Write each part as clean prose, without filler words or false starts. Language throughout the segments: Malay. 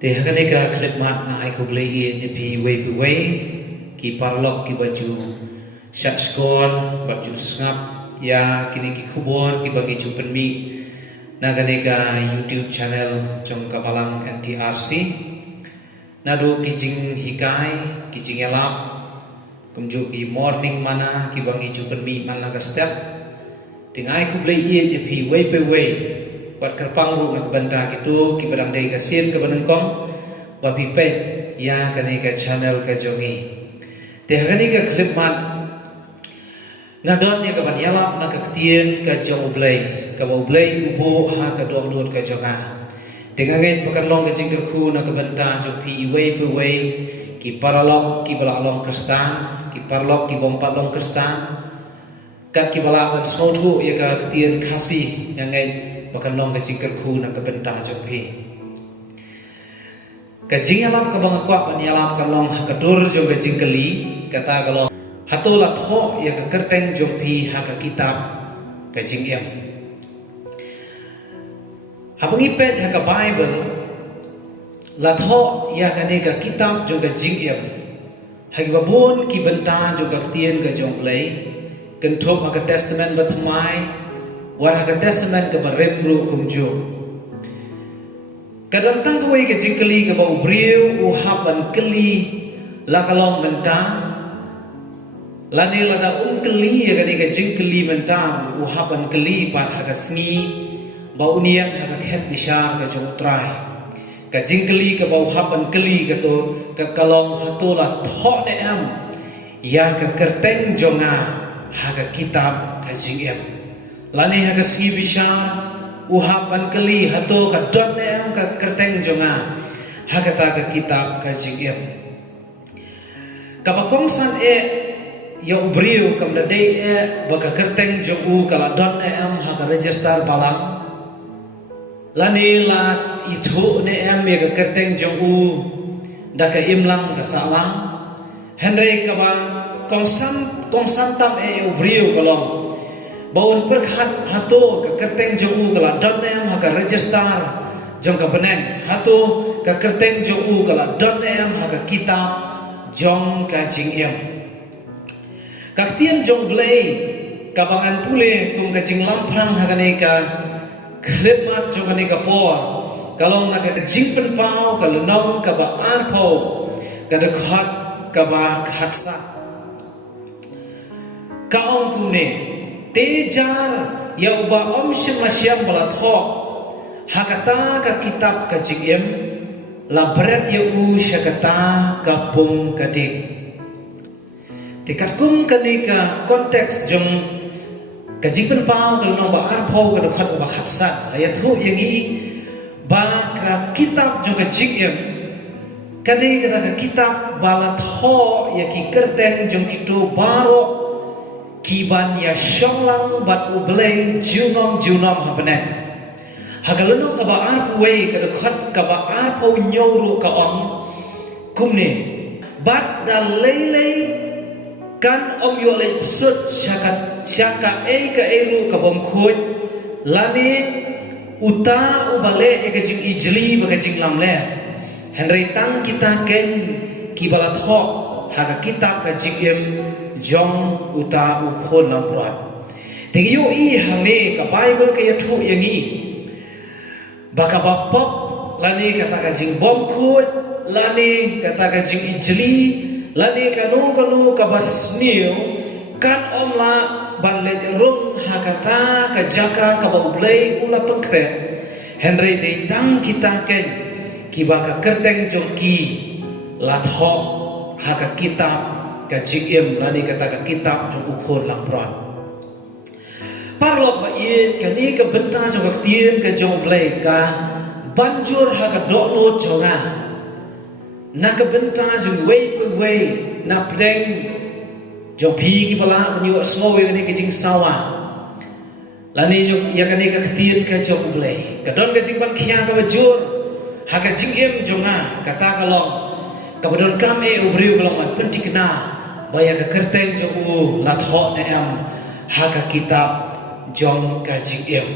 Thì cái này cái clip mặt ngài cũng lấy yên thì vì way ki parlok ki baju shut score baju snap ya kini ki kubon ki bagi chupen mi naganega YouTube channel trong kapalang NTRC nado kijing hikai kijing elap kumju di morning mana ki bagi chupen mi mana ka step tingai ku play ye je way wat kerpang ru nak benda gitu ki badang dei ka sien ka banengkong wa pi pe ya kanega channel ka jongi te kanega clip mat ngadon ya ka ban yalap nak ka tien ka jong blay ubo ha ka dong dot ka jonga dengan ngai pakan long ka jing ka khu nak ka benda jo pi way ki paralok ki bala long kristan ki parlok ki bompat long kristan ka ki bala ban smothu ya ka tien khasi yang ngai pakan long ka jing ka khu nak ka benda jo pi kajing alam ka bang kwak ban yalam ka long ka dur jo kajing kali kata kalau hatola tho ya ka kerteng jo pi ha ka kitab kajing em habang ipet ha ka bible la tho ya ka ne ka kitab jo kajing em ha ki babon ki banta jo ka tien ka jong play kan thop ha ka testament ba thamai wa ha ka testament ka barem ru kum jo kadang tang kawai ke jingkeli ke bau briu uhaban keli la kalong mentang lani lada keli ya kani ke jingkeli mentang uhaban keli pat ha sngi bau niang ha khet bisar ke jongtrai ke jingkeli ke bau haban keli ke to ke kalong hatola tho ne am ya ke kerteng jonga ha kitab ke jingem lani ha sngi bisar uhapan keli hato ka dot em ka kerteng jonga hakata ka kitab ka jingem ka bakongsan ya ubriu kam da dei baka kerteng jongu kala dot em ha ka register balang lani la itu ne em ya ka kerteng jongu da ka imlang ka salang henry ka ba kongsan tam ubriu kalong baun perkhat hato ka kerteng jongu kala dotnem ha ka register jong ka peneng hato ka kerteng jongu kala dotnem ha ka kitab jong ka jingem ka tien jong blay ka bangan pule kum ka jing lamprang ha ka ne ka khlemat jong ne ka por kalong na ka jing pen pau ka lenong ka ba arpo ka de khat ka ba khatsa ka ong ku ne tejar ya uba om syam bala tho hakata ka kitab ka jingem la bret ya u syakata ka pung ka dik tikat kum ka ni ka konteks jong ka jingpen pau ka no ba arpho ka khat ba khatsa ya thu yangi ba ka kitab jong ka jingem ka ni ka kitab bala tho ya ki kerteng jong kitu baro kiban ya shonglang bat ublay junom hapane hagalano ka ba arpwe ka khat ka ba arpo nyoro ka on kumne bat da lele kan om yo le sut shaka ka eru ka bom khoj lani uta ubale ka jing ijli ba ka jing lamle henry tang kita ken kibala tho ha ka kitab ka jingem jong uta ukhon lamprat tiyo I hangne ka bible ka yathu yangi baka bapop lani kata ka jing bom khut lani kata ka jing ijli lani ka no ka basniu kan omla ban le rung hakata ka jaka ka baublay ula pengkre henry de tang kita ken kibaka kerteng jongki latho haka kitab ka jingem lani kata ka kitab jong ukhon lampran parlok ba ye kani ka benta jong tien ka jong blay ka banjur ha ka dokno jonga na ka benta jong way na pleng jong phi ki bala nyu slowe ni ka jing sawa lani jong ya kani ka tien ka jong blay ka don ka jing ban khia ka bajur ha ka jingem jonga kata ka long ka badon kame ubriu kalong man pentikna baya ka kerteng jong la tho ne am ha ka kitab jong ka jingem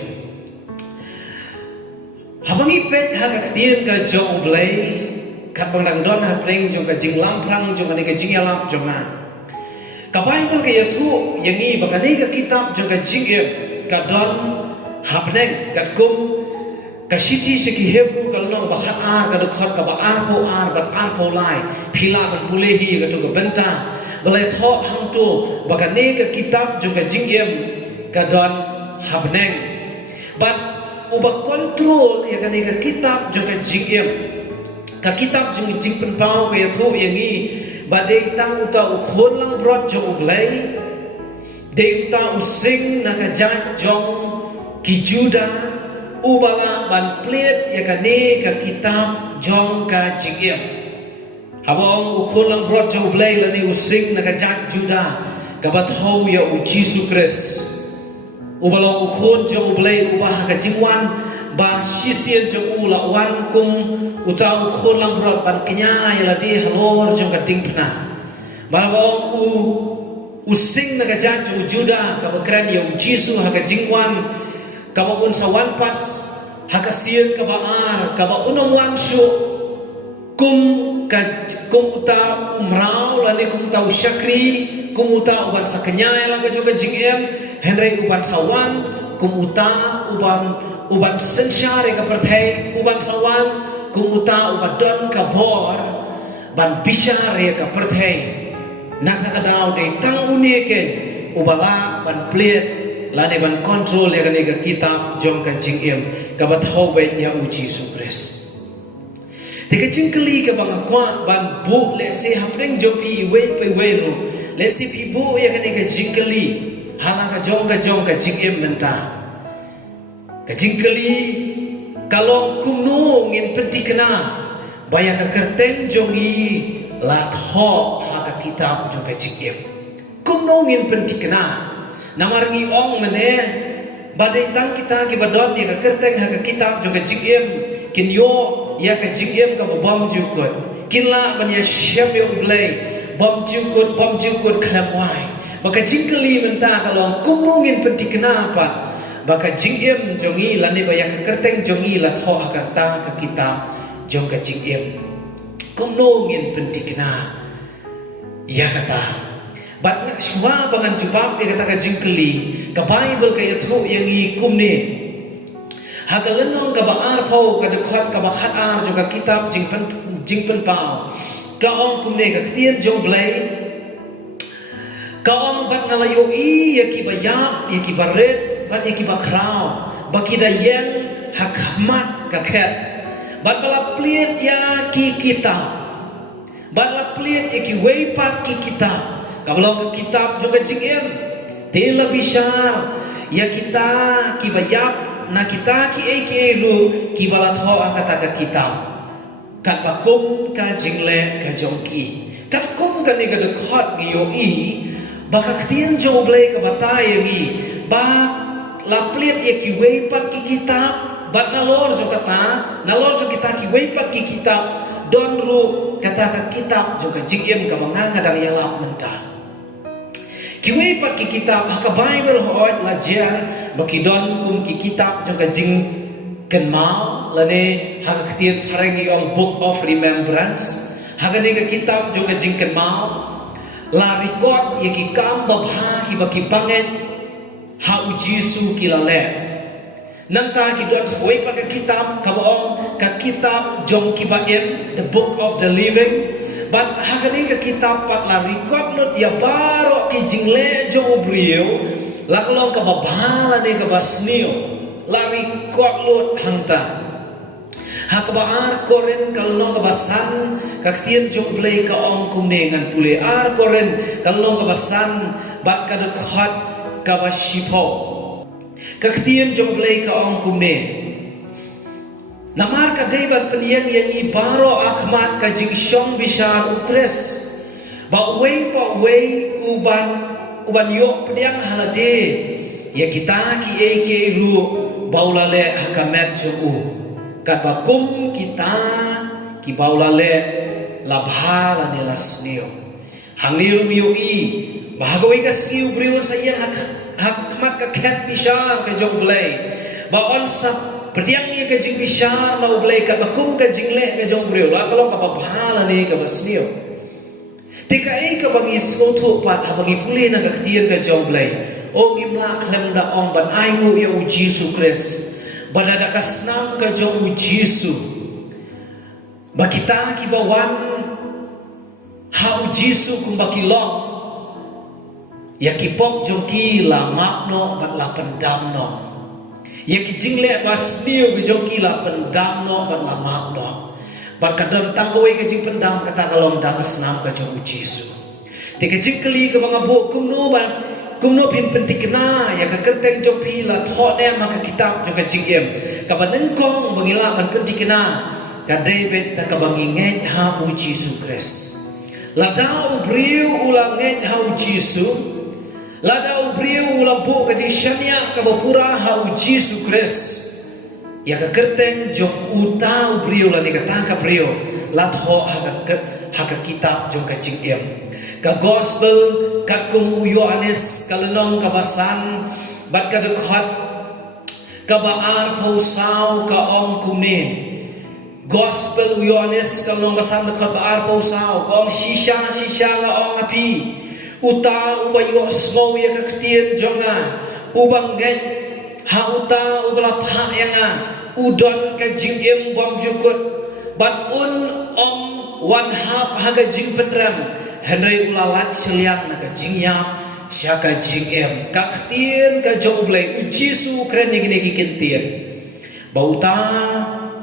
Habangi pet hak tien ka jong blay kat bang don ha preng jong ka jing lam prang jong ka jing yalam jong na. Ka Bible ka yatu yangi bakani ka kitab jong ka jing ka don hapneng kat kum ka shiti shiki hebu ka long ba khat ar ka khot ka ba ar po lai phila ban pulehi ka tu ka benta balai tho hang tu bakani ka kitab jong ka jing ka don hapneng but ubah kontrol ya kan ka kitab jong ka jing ka kitab jong jing penpau ka yatu yangi badai tang uta ukhon lang brot jong ublay de uta using na ka jat jong ki juda ubala ban plet ya kan ka kitab jong ka jing habong ukhon lang brot jong ublay la ni using na ka jat juda ka bathau ya u Jesus Christ ubalong ukhon jong ublay ubah ka jingwan ba sisian jong ula wan kum uta ukhon lang brot ban kenya ya ladi halor jong ka ding pna balong using na ka jat jong juda ka bakran ya u Jesus ha ka jingwan ka ba un sawan pats ha ka sien ka ba ar ka ba unong wan shu kum uta umrau la ni kum tau syakri kum uta uban sa kenya ya la ka jong ka jingem Henry uban sawan kumuta uban sensyare ka perthai uban sawan kumuta ubadon ka bor ban bisyare ka perthai nak kadau de tang unike ubala ban plet lane ban control ya ka kitab jong ka jingem ka bathau be ya u Jesus Christ teka jingkeli ka bang kwa ban bu le se hapring jong pi we pe we ro le se pi bu ya ka jingkeli hala ka jong ka jing menta ka jingkeli kalong kumno ngin pentikna baya ka kerteng jongi la tho ha ka kitab jong ka jing kumno ngin pentikna namarangi ong mene badai tang kita ki badot ni ka kerteng ha ka kitab jong ka jing kin yo ya ka jing ka bom jukut kin la ban ya syam yo blay bom jukut klamwai maka jingkeli menta kalau kumungin penting kenapa maka jingem jongi lani bayak kerteng jongi la tho akarta ka kitab jong ka jingem kumungin penting kena ya kata bat nak semua bangan jubab dia kata ka jingkeli ka Bible ka yathu yang i kumni hagalenong ka baar pau ka dekhat ka bakhat ar jong ka kitab jing pen pau ka ong kumne ka tien jong blai kaong bat ngalayo ya ki bayap ya ki baret bat ya ki bakrao baki dayen hakmat ka khet bat bala pliet ya ki kitab bat la pliet ya ki weipat ki kitab kabalo ka kitab juga jingem tela bishar ya kita ki bayap na kita ki lu ki bala tho akata ka kitab kat bakum ka jingle ka jongki kat kum ka ni ka dekhot gi yo baka ketien jong blay ka batay gi ba la pliet ye ki weipat ki kitab bat nalor jo kita ki weipat ki kitab don ru kata ka kitab jo ka jingem ka manganga dal yala menta ki weipat ki kitab ka Bible hoot la jer baki don kum ki kitab jo ka jing kenmal lane ha ka ketien parengi on book of remembrance ha ka ni ka kitab jo ka jing kenmal la record ye ki kam babha ki baki banget ha u Jesu ki la le nanta ki dot wei pa ka kitab ka boong ka kitab jong ki ba the book of the living but ha ka ni ka kitab pat la record lut ya baro ki jingle jong obriu la kalong ka babha la ni ka basnio la record lut hangta hakbaar koren kalong kebasan kaktian jong blay ka ong kumnengan pule ar koren kalong kebasan bat ka dekhat ka bashipo kaktian jong blay ka ong kumne namar ka debat penian yang ibaro akhmat ka jing syong bishar ukres ba wei uban yok pediang halade ya kita ki eke ru baulale hakamet jo kat bakum kita ki baulale labha la ni lasnio hangil uyui bahagoi ka siu briun sayan hakmat ka khat bishar ka jong blay ba on sap Pertiang ni ka jing bishar lau blai ka bakum ka jing le ka jong brio la kalau ka babhala ni ka basnio. Tika ai ka bangi slow thu pat ha bangi puli na ka khtir ka jong blai. O imla khlem da ong ban ai ngu ya u Jesus Christ. Banada ka snam ka jong u Jesus. Bakita ki bawan ha u Jesus kum bakilong. Ya ki pok jong ki la map no bat la pendam no. Ya ki jingle bas niu ki jong ki la pendam no bat la map no. Bat kadang tangoi ke jing pendam kata kalong da kesnam ka jong Jesus. Te ke jing keli ke banga bu kum no ban kum no pin pentikna ya ka kerteng jong pi la tho ne ma ka kitab jong ka jing em. Ka ban kong bangila ban pentikna ka David da ka bangi ngej ha u Jesus Christ. La da u briu ulang ngej ha u Jesus. Lada ubriu lampu kaji shania ka bapura ha u Jesus Christ. Ya ka kerteng jok uta ubriu la ni kata ka brio la tho ha ka kitab jong ka jing em. Ka gospel ka kum u Yohanes ka lenong ka basan bat ka dekhat ka baar pausau ka ong kumne. Gospel u Yohanes ka lenong basan dekhat baar pausau ka ong shisha ka ong api. Uta ubayo smau ya kaktian jonga ubang gen ha uta ubala pha yanga udon ka jing em bom jukut bat un om one half ha ka jing pendram henry ulalat seliang na ka jing yap sya ka jing em kaktian ka joblay u jisu kren ni gi kintien bauta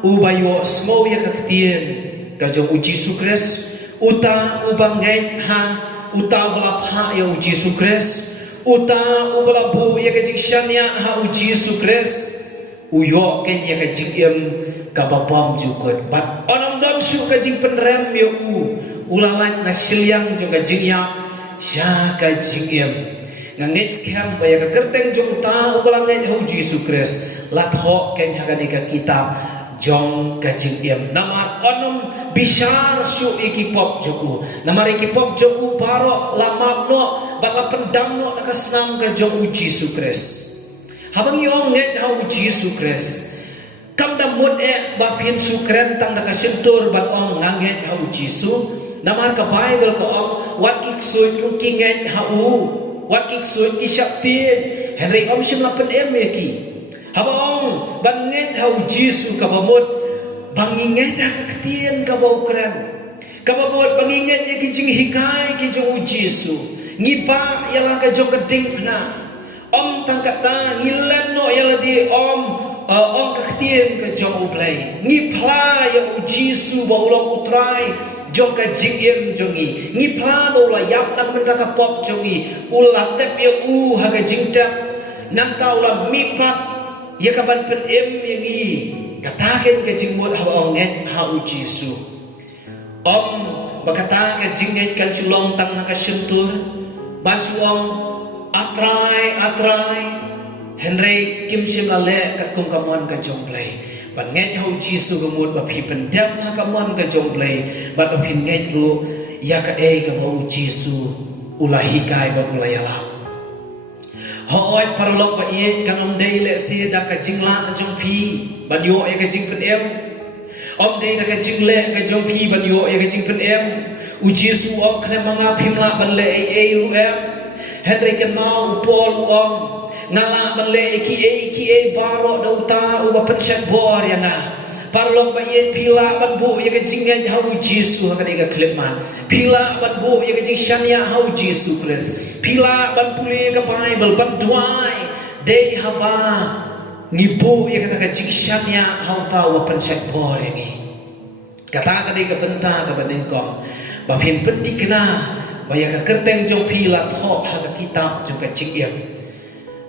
ubayo smau ya kaktian ka jong u jisu kres uta ubang gen ha uta ubala pha ya u Jesus Christ uta ubala bu ya ka jing shania ha u Jesus Christ uyo ken ya ka jing em ka babam jukut bat onam don su ka jing penrem ya ulalat na siliang jong ka jing ya sya ka jing em ngangit scam ba ya ka kerteng jong ta ubala ngai ha u Jesus Christ la tho ken ya ka ni ka kitab jong ka jing em namar onam bishar su ikipop joku namar ikipop joku paro lamap no bala pendam no nakasnam ka jong u Jesus Christ habang yong nget ha u Jesus Christ kam da mut ba phin su kren tang nakasentur bat ong nganget ha u Jesus namar ka Bible ko ong wat kik sui lu ki nget ha u wat kik sui ki shakti henry om sim la pen em ki habang banget hau Jesus ka bamot banginget ka ketien ka bau keren ka bamot banginget ya ki jing hikai ki jong Jesus ngipa ya ka jong keding na om tangkata ngilan no ya di om ka ketien ka jong ublay ngipla ya Jesus ba ulang utrai jong ka jing em jongi ngipla ba ula yap nak menta ka pop jongi ula tep ya ha ka jing tep nanta ula mipat ya kapan pen em yang i katakan ke jingmut ha ong nget ha u jisu om bakata ke jinget kan sulong tang naka sentur ban suong atrai henry kim sim la le kat kum kamon ka jongplay ban nget ha u jisu gemut ba phi pen dam ha kamon ka jongplay ba phi nget ru ya ka e ka u jisu ulahi kai ba ulayala hoi parlok ba iet kan om dei le se da ka jingla jong phi ban yo e ka jing pen em om dei da ka jing le ka jong phi ban yo e ka jing pen em u Jesus om khne manga phimla ban le e ru em henry kan mau pol om ngala ban le ki e baro da uta u ba pen set bor ya nga parlok ba iet pila ban bu ya ka jing ngai ha u Jesus ha ka dei ka klip man pila ban bu ya ka jing shania ha u Jesus Christ pila ban puli ka Bible ban duai dei haba nibu ya kata ka jingshania hau ta wa pensek bor yangi kata ka dei ka benta ka banin kong ba phin pentik na ba ya ka kerteng jong pila tho ha ka kitab jong ka jing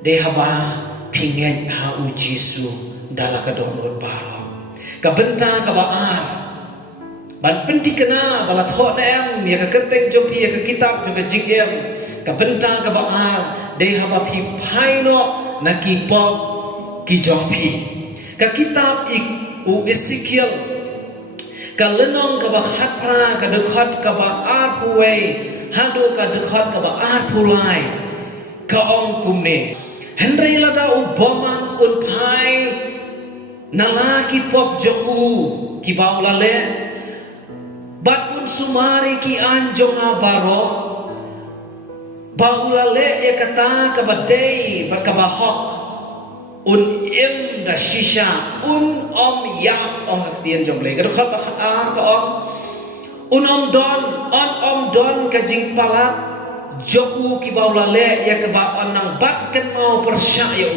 dei haba phingen ha u Jisu dala ka donot baro ka benta ka baar ban pentik na bala tho na em ya ka kerteng jong pi ya ka kitab jong ka jing ka benta ka baar dei haba phi phaino na ki pop ki jong phi ka kitab ik u Ezekiel ka lenong ka ba khatra ka dekhat ka ba arpuwe hadu ka dekhat ka ba arpulai ka ong kumne henry lada u boman un phai nala ki pop jong u ki baula le bat un sumari ki anjong abaro baula le e kata ka badei ba ka bahok un im da shisha un om yap om ktien jong le ka khat ba khat a ka om om don ka jing palap joku ki baula le ya ka ba on nang bat kan mau persya ya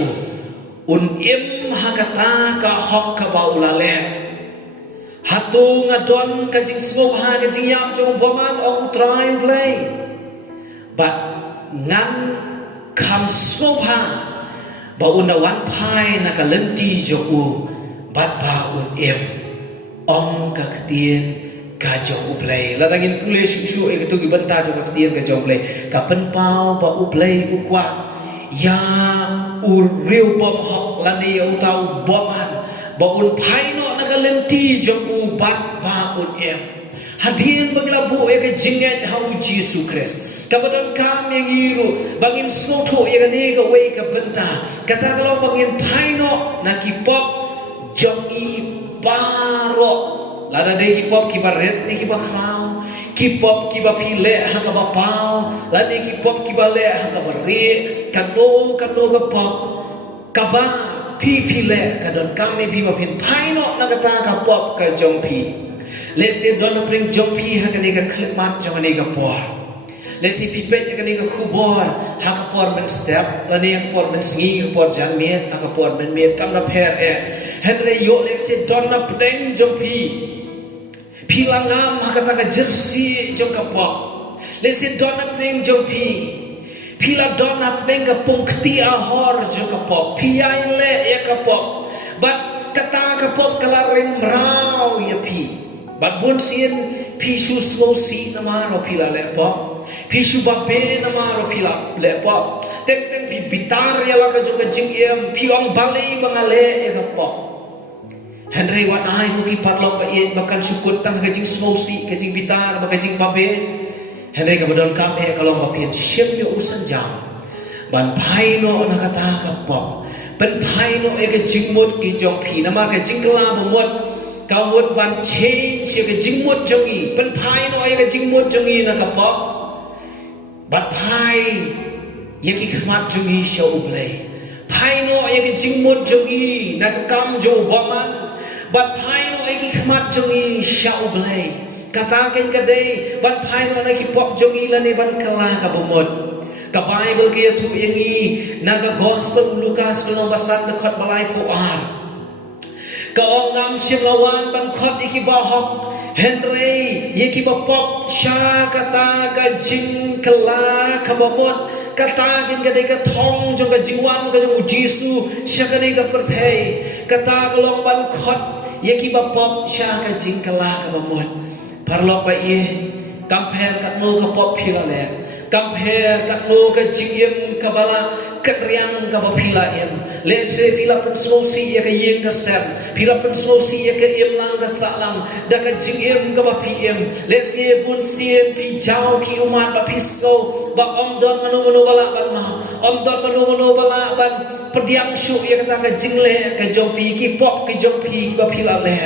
un im hakata ka hok ka baula le hatu ngadon ka jing sngop ha ka jing yam jong boman ong trai play bat ngan kam sngop ha ba un wan pai na ka lenti joku bat ba un im ong ka ktien ka jong play la dangin pule shu e tu gi banta jong ka ktien ka jong play ka pen pau ba u play u kwa ya u riu bom hok la ni u tau boman ba un pai no na ka lenti jong u bat ba un em hadien bagla bu e ka jinget hau Jesus Christ kabadan kam yang iru bangin soto ya ni ka we ka benta kata kalau bangin pai no na ki pop jong i baro lada de ki pop ki baret ni ki ba khau ki pop ki ba pile ha ka ba pau la ni ki pop ki ba le ha ka ba re kan no ka pop ka ba pi le ka don kam mi pi ba pin pai no na ka ta ka pop ka jong pi le se don na pring jong pi ha ka ni ka klip mat jong ni ka por le si pi pet ka ni ka khubor ha ka por men step la ni ka por men sngi ka por jan miet ha ka por men miet kam na pher e henre yo le se don na pring jong pi pilangam hakata ka jersey jong ka pop lesi dona pring jong pi pila dona pring ka pungkti ahor jong ka pop piai le ya ka pop bat kata ka pop kala ring rau ya pi bat bun sien pi su so si na maro pila le pop pi su ba pe na maro pila le pop teng teng pi bitar ya la ka jong ka jing em pi ong bali bangale ya ka pop Henry wat ai ko ki parlok ba ye bakan syukur tang ka jing smosi ka jing bitar ba ka jing babe Henry ka badon kam e kalong ba pien siem yo usan jam ban pai no na kata ka pop ban pai no e ka jing mut ki jong pi na ma ka jing kala ba mut ka mut ban change ka jing mut jong i ban pai no e ka jing mut jong i na ka pop ban pai ye ki khmat jong i show play pai no e ka jing mut jong i na ka kam jo ba man bat pai no ai ki khmat jongi shau blai kata ken kadai bat pai no ai ki pop jongi la ne ban kala ka bomot ka bible ki thu yangi na ka gospel lukas no basan de khot balai po ar ka ongam shimlawan ban khot iki ba hok henry ye ki ba pop sha kata ka jing kala ka bomot kata gin kadai ka thong jong ka jingwam ka jong jisu shakani ka perthai kata golong ban khot ye ki ba pop sha ka jing kala ka ba mon parlok ba ye compare kat no ka pop phila le compare kat no ka jing yem ka bala kat riang ka ba phila yem le se phila pen so si ye ka yeng ka sem phila pen so si ye ka yem lang ka sa lang da ka jing yem ka ba pi yem le se bun siem pi jao ki umat ba pi so ba om don manu bala ban ma om don manu bala ban pediang syu ye kata ka jing le ka jong pi ki pop ki jong pi ba phila le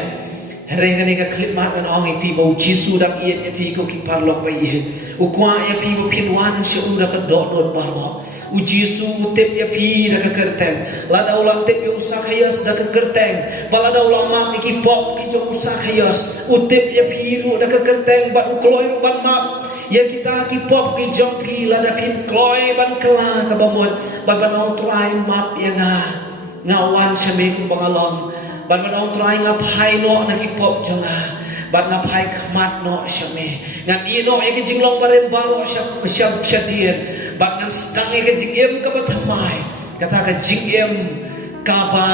Hare ka ni ka klip mat kan ong pi bo jisu dak ye pi ko ki parlok ba ye u kwa ye pi bo pin wan shu da ka do do ba ro u jisu tip ye pi da ka kerteng la da ulang tip ye usakhayas da ka kerteng bala da ulang ma ki pop ki jong usakhayas u tip ye pi ru da ka kerteng ba u kloi ru ban map ye kita ki pop ki jong pi la da pin kloi ban kala ka ba mot ba banong try map ye ngawan shame ku bangalom ban manong try nga phai no na ki pop jonga ban nga phai khmat no shame ngan i no e ki jinglong paren baro sham shadien ban ngan stang e ki jingem ka ba thamai kata ka jingem ka ba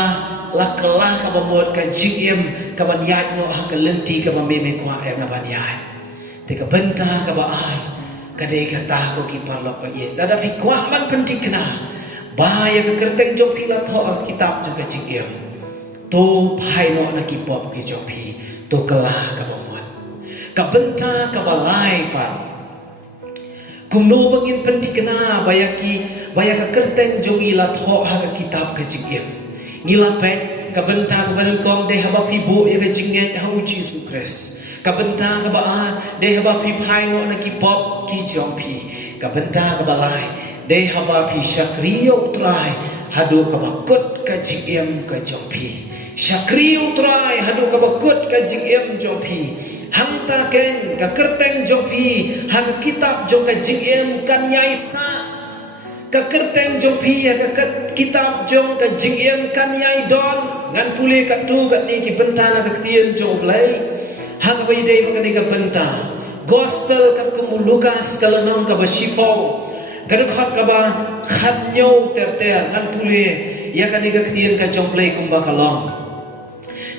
la kala ka ba mod ka jingem ka ban yai no ha ka lenti ka ba me kwa ka nga ban yai te ka benta ka ba ai ka de ka ta ko ki parlok pa ye da fi kwa man pentikna ba ya ka kerteng jong pi la tho kitab jong ka jingem to pai no na ki pop ki jong pi to kala ka ba mod ka benta ka ba lai pa kum no bangin pentikna bayaki bayaka kerteng jong ila tho ha ka kitab ka jingem ngila pe kabenta ka banungkong de haba pibo ya ka jinget hau Jesus Christ kabenta ka ba de haba pi phai no na ki pop ki jompi kabenta ka balai de haba pi shakriyo utrai hadu ka bakut ka jingem ka jompi shakriyo utrai hadu ka bakut ka jingem jompi hangta ken ka kerteng jompi ha ka kitab jong ka jingem kan yaisa ka kerteng jompi ha ka kitab jong ka jingem kan yai don ngan pule ka tu ka ni ki bentana ka tien jong blai ha ka bai dei ka ni ka benta gospel ka ku Lukas ka lanong ka ba sipo ka khot ka ba khat nyau ter ngan pule ya ka ni ka tien ka jong blai kum ba kalong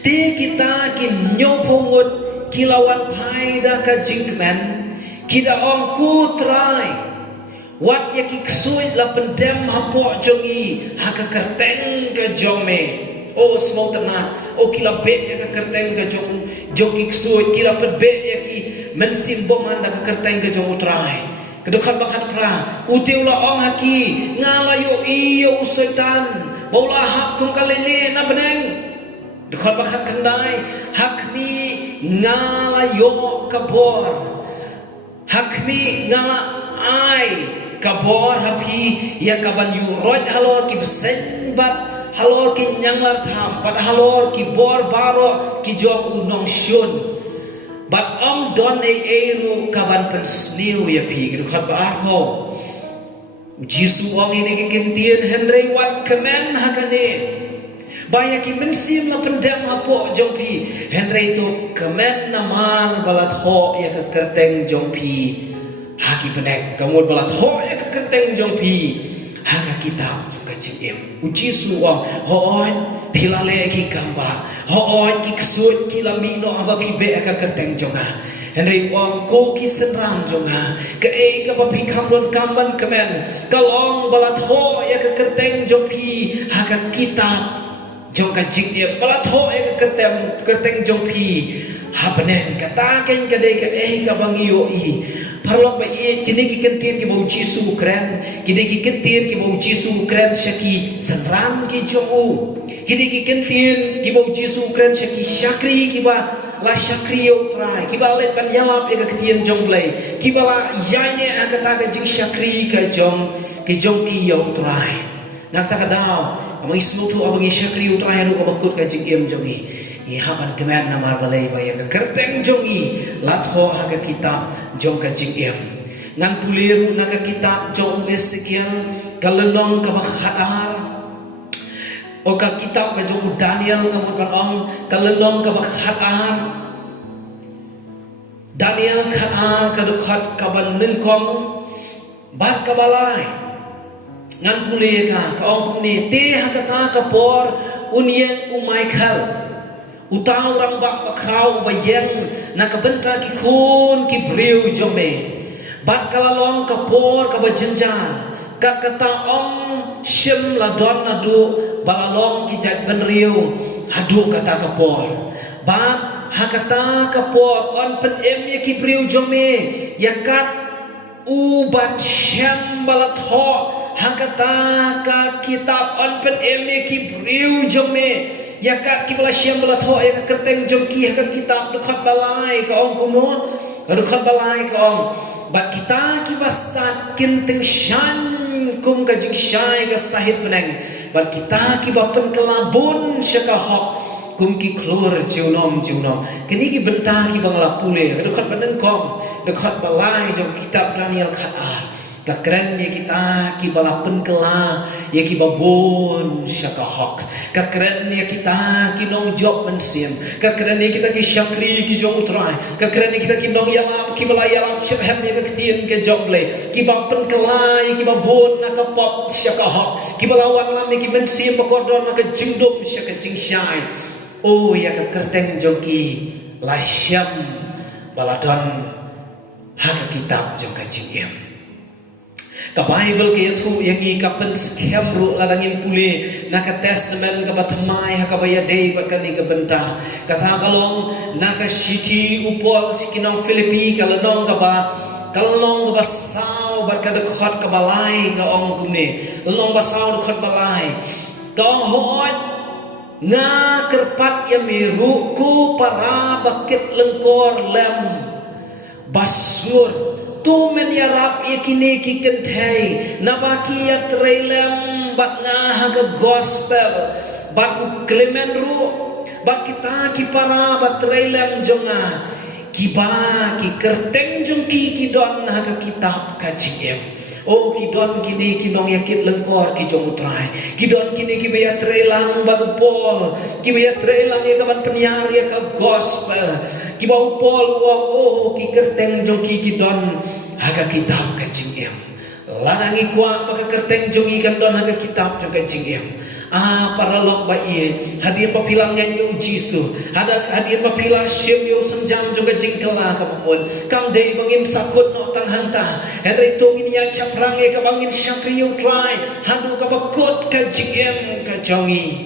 ti kita kin nyau pongut kilawan paida ka jingmen kita ong ku try wat ya ki ksuit la pendem hapo jongi ha ka kerteng ka jome o smau tenat o kila be ya ka kerteng ka jong ki ksuit kila be ya ki mensim boman da ka kerteng ka jong utrai kedokhan bakan pra utiu la ong haki ngalayo iyo usaitan maula hak kum kalele na beneng dekhat bakat kendai hakmi ngalayo kabor hakmi ngala ai kabor hapi ya kaban yu roj halor ki besen bat halor ki nyanglar tham pat halor ki bor baro ki jok unong shun bat om don eru kaban pensniu ya pi dekhat ba ho Jisu ong ini ki kentien henry wat kemen hakane Baya ki mensim na pendam hapo jompi Henry tu kemen namar balat ho ya ke kerteng jompi haki penek kamud balat ho ya ke kerteng jompi haka kitab juga jim uji suang ho oi pilale ki kamba ho oi ki ksut ki lamino aba ki be ka kerteng jonga Henry wang ko ki senram jonga ke e ka papi kamron kamban kemen kalong balat ho ya ke kerteng jompi haka kitab jong ka jing ye palatho e ka kerteng jong pi hapnen ka ta ken ka dei ka e ka bangio i parlok ba i kini ki kentien ki bau Jisu kren kini ki kentien ki bau Jisu kren shaki sanram ki jongu kini ki kentien ki bau Jisu kren shaki shakri ki ba la shakri yo trai ki ba let pan yalap e ka kentien jong blai ki ba la yaine an ka ta ka jing shakri ka jong ki yo trai nak ta ka daw amang ismutu amang isyakri utrai anu ka bakut ka jingem jongi ni hapan kemen namar balai baya ka kerteng jongi latho ha ka kitab jong ka jingem ngan puliru na ka kitab jong Ezekiel kalenong ka bakhatar o ka kitab ka jong Daniel ngamut panong kalenong ka bakhatar Daniel khatar ka dukhat ka ban nengkong bat ka balai ngan pule ka ong kumni te hakata ka por unyen Michael utang orang bak bakrau bayeng na kabenta ki khun ki breu jome bat kalalong ka por ka bajenjan ka kata ong shem la don na du balalong ki jat benriu hadu kata ka por bat hakata ka por on pen em ye ki breu jome yakat uban shem balatho Hangkata ka kitab on pen eme ki briu jome yakat ki bala syam bala tho ya kerteng jom ki ka kitab dukhat balai ka ong kuno dukhat balai ka ong bat kita ki bastat kinteng shan kum ka jing syai ka sahid meneng bat kita ki bapen kelabun syaka hok kum ki klur jiunom kini ki bentah ki bangla pule dukhat beneng kong dukhat balai jom kitab Daniel khat ka keren ya kita ki balapen kela ya ki babon syaka hok ka keren ya kita ki nong job mensim ka keren ya kita ki syakri ki jong utrai ka keren ya kita ki nong yalap ki balayalap syabhem ya ka ketien ke job le ki bapen kela ya ki babon na ka pop syaka hok ki balawan lam ya ki mensim pakordon na ka jingdom syaka jingsyai oh ya ka kerteng jong ki lasyam baladon haka kitab jong ka jingem ka Bible ke yathu yangi ka pen skem ru ladangin pule na ka testament ka batmai ha ka baya dei ba kani ka benta ka tha kalong na ka shiti upol sikinong Filipi ka lanong ka ba kalong ka basaw bar ka dekhot ka balai ka ong kumne lanong basaw dekhot balai ka ong hoot nga kerpat ya miru ku para bakit lengkor lem basur tu men ya rap ya kini ki kentai nabaki ya trelem bat nga haga gospel bat uklemen ru bat kita ki para bat trelem jonga kiba ki kerteng jong ki don haga kitab kajiem. Oh kidon kini kinong yakit lengkor ki jong utrai kidon kini ki baya trelang baru pol ki baya trelang ya kaban penyiar ya ka gospel ki bau pol oh ki kerteng jong ki kidon haga kitab ka jingem larangi kwa baka kerteng jong ikan don haga kitab jong ka jingem para lok ba iye hadir papilang yang yu jisu hadir papila syem yu senjam juga jingkela ka pun kang dei bangin sakut no tang hanta henry tong ini ya caprang ye ka bangin syakri yu try hadu ka bakut ka jingem ka jongi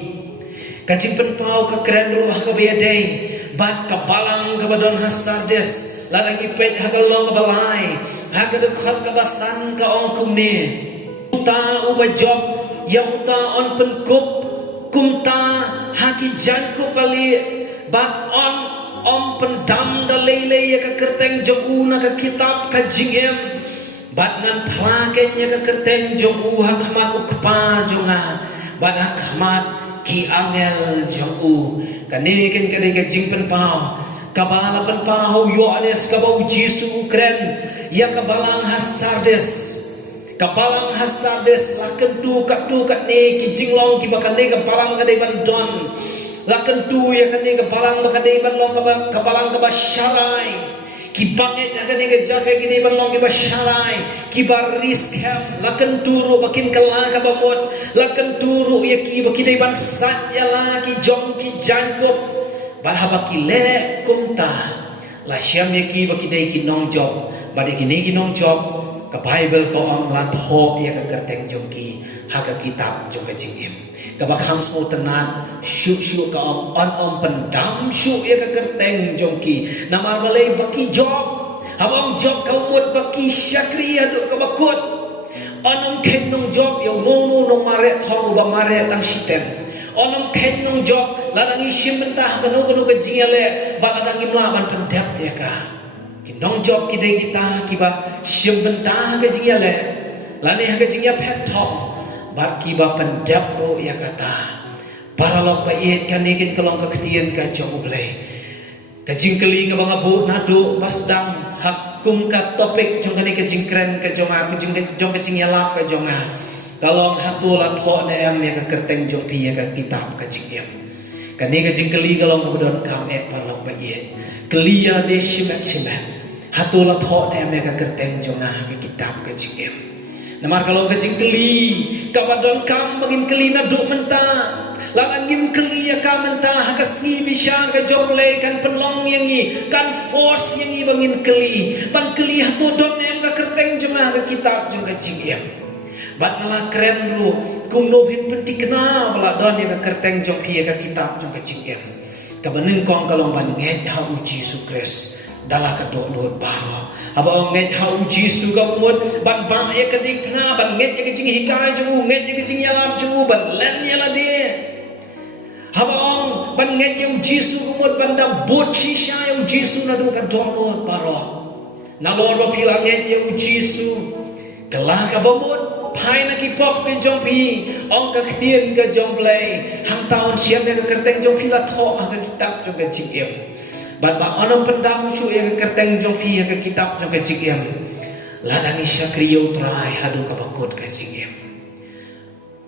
ka jing penpau ka keren ruah ka bedei bat ka balang ka badon hasardes larangi pet hagalong ka balai haga dekat ka basan ka ongkum ni uta ubajob yang uta on penkup kumta haki jangku pali bat on pendam da lele ya ka kerteng jomu na ka kitab ka jingem bat nan plaket ya ka kerteng jomu hakmat ukpa jonga bat hakmat ki angel jomu kaniken kade ka jingpen pau kabala pen pau yo anes ka bau jisu kren ya ka balang hasardes kapalang hasades laken tu kat ne ki jinglong ki bakan ne kapalang kadai bandon laken tu ya kan ne kapalang bakan ne bandong kapalang ka basharai ki banget ya kan ne jaka gini bandong ki basharai ki baris kem laken turu bakin kala ka bamot laken turu ya ki bakin ban sat ya la ki jong ki jangkup barhabaki le kumta la syam ya ki bakin dai ki nong job badai ki ne ki nong job ka Bible ko ang latho ya ka kerteng jongki haga kitab jong ka jingim ka bakham so tenan syu ka on pendam syu ya ka kerteng jongki namar balai baki job habang job ka umut baki syakri adu ka bakut onam ken nong job yo nono nong mare thong ba mare tang shiten onam ken nong job ladang isim mentah ka no ka jingale ba ladang imla ban pendap ya ka nong job kidai kita kiba syem bentah ke jingya le lani ha ke jingya pet thong bar kiba pendap ro ya kata para lok pa iet kan nikin kelong ka ketien ka jong ble ka jingkeli ka banga bu nadu pasdang hakum ka topik jong kan ke jingkren ka jong aku jong ka jingya lap ka jong kalong hatu la tho ne em ya ka kerteng jong pi ya ka kitab ka jingyam kan ni ka jingkeli kalong ka bodon kam e para lok pa iet kelia de shimet hatu la tho ne me ka kerteng jonga ke kitab ke jingem namar kalau ke jingkeli ka badon kam bangin keli na duk menta lan angim keli ya ka menta ha ka sgi bishan ka joble kan penlong yang i kan force yang i bangin keli pan keli hatu don ne ka kerteng jonga ke kitab jonga jingem bat malah keren ru kum no hin pentikna bala don ya ka kerteng jong pi ka kitab jonga jingem ka baneng kong kalong ban nget ha uji sukres dalah kedok nuhut baro aba nget hau jisu ga umut ban bang ya kedik na ban nget ya kecing hikai ju nget ya kecing yalam ju ban len ya la de aba ban nget ya jisu umut ban da bot shisha ya jisu na do kedok nuhut baro na lor ba pila nget ya jisu kelah ka bomut pai na ki pop ke jompi ong ka ktien ka jomble hang taun siam ya ka kerteng jompi la tho ka kitab ju ka jingem bat ba onam pendam syu ya kerteng jong pi ya kitab jong ka jingem ladangi syakriyo trai hadu ka bakut ka jingem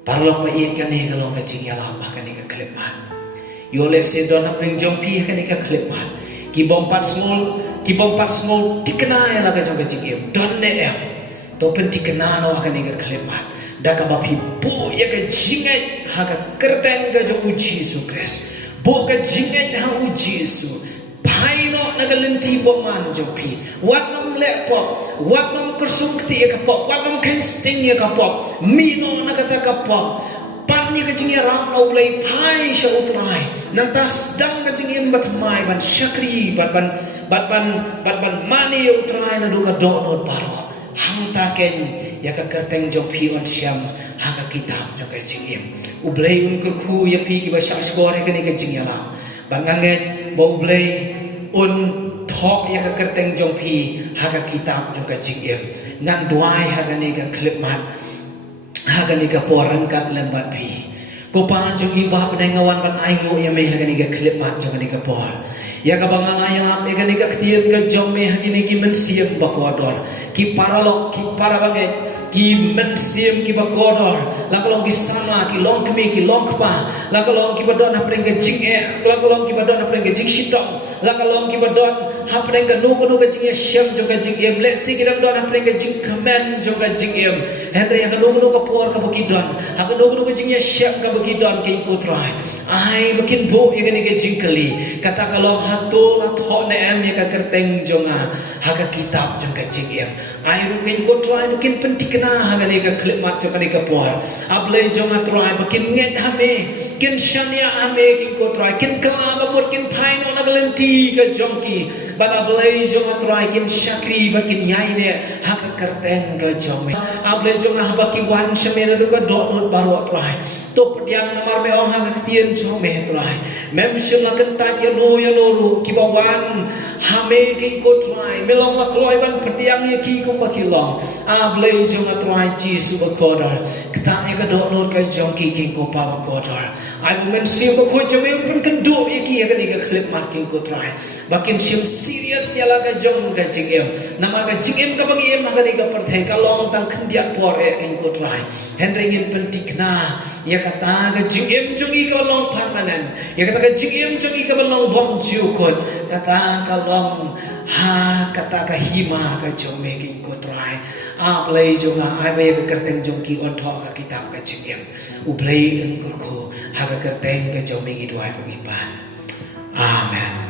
parlok pa iet kan ni kalong ka jingya lama kan ni ka klepat yo le se don ring jong pi kan ni ka klepat ki bompat small dikena ya la ka jong ka jingem don ne ya to pen dikena no kan ni ka klepat da ka ba pi bu ya ka jinget ha ka kerteng ka jong uji su kres bu ka jinget ha uji su Paino nagalenti boman jopi wat nom le pop wat nom kersung kti ka pop wat nom ken sting ya ka pop mino nakata ka pop pan ni ka jingi ram no play pai sha utrai nantas dang ka jingi bat mai ban syakri bat ban mani utrai na do ka do no baro hang ta ken ya ka kerteng jopi on syam ha ka kitab jo ka jingi ublay un kurku ya pi ki ba sha skor ya kani ka jing ya la ban nganget ba ublay un thok ya ka kerteng jong pi ha ka kitab jong ka jing em ngan duai ha ka ni ka klip mat ha ka ni ka porang kat lembat pi ko pa jong iba pa ngawan ban ai ngo ya me ha ka ni ka klip mat jong ka ni ka por ya ka bang ayam ya ka ni ka ktian ka jong me ha ni ki men siam ba ko dor ki paralok ki parabanget ki mensiam ki bakodor la kalong ki sama ki long kemi ki long pa la kalong ki badon ha preng ke jing la kalong ki badon ha preng ke jing shitong la kalong ki badon ha preng ke nu ke jing syam jo ke jing em le si ki don ha preng ke jing kamen jo ke jing em henry ha nu ka por ka baki don ha nu ke jing syam ka baki don ke ko trai ai makin bo ya ke jing kali kata kalong ha to la tho ne em ya ka kerteng jonga ha ka kitab jo ke jing em ai rukin ko try makin pentikna hangani ka klip mat chakani ka por ablay jong atrai makin nget hame kin shania ame kin ko try kin kala babur kin phaino na galenti ka jongki ban ablay jong atrai kin shakri bakin yai ne ha ka kerteng ka jong ablay jong ha baki wan shame na ka do not baru atrai to pediang namar me ong ha ka tien jong me atrai mem shim la kan ta ya no ru ki bawan hame kin ko try melong la troi ban pediang ye ki ko bakilong ablay jong atrai jisu bakodar kta ya ka do not ka jongki kin ko pa bakodar ai men sim ba ko jame pun kan do ye ki ya ka klip mat kin ko try bakin sim serious ya la ka jong ka jingem namar ka jingem ka bang em ha ka perthai ka long tang khandia por e kin ko try henry ngin pentikna ya kata ka jingem jongi ka long permanent ya kata ka jingem jongi ka long bom jiu kot kata ka long ha kata ka hima ka jong me kin ko try ablay jonga ai ba ka kerteng jong ki on tho ka kitab ka jingem ublay en ko ha ka kerteng ka jong me ki duai pangipan amen.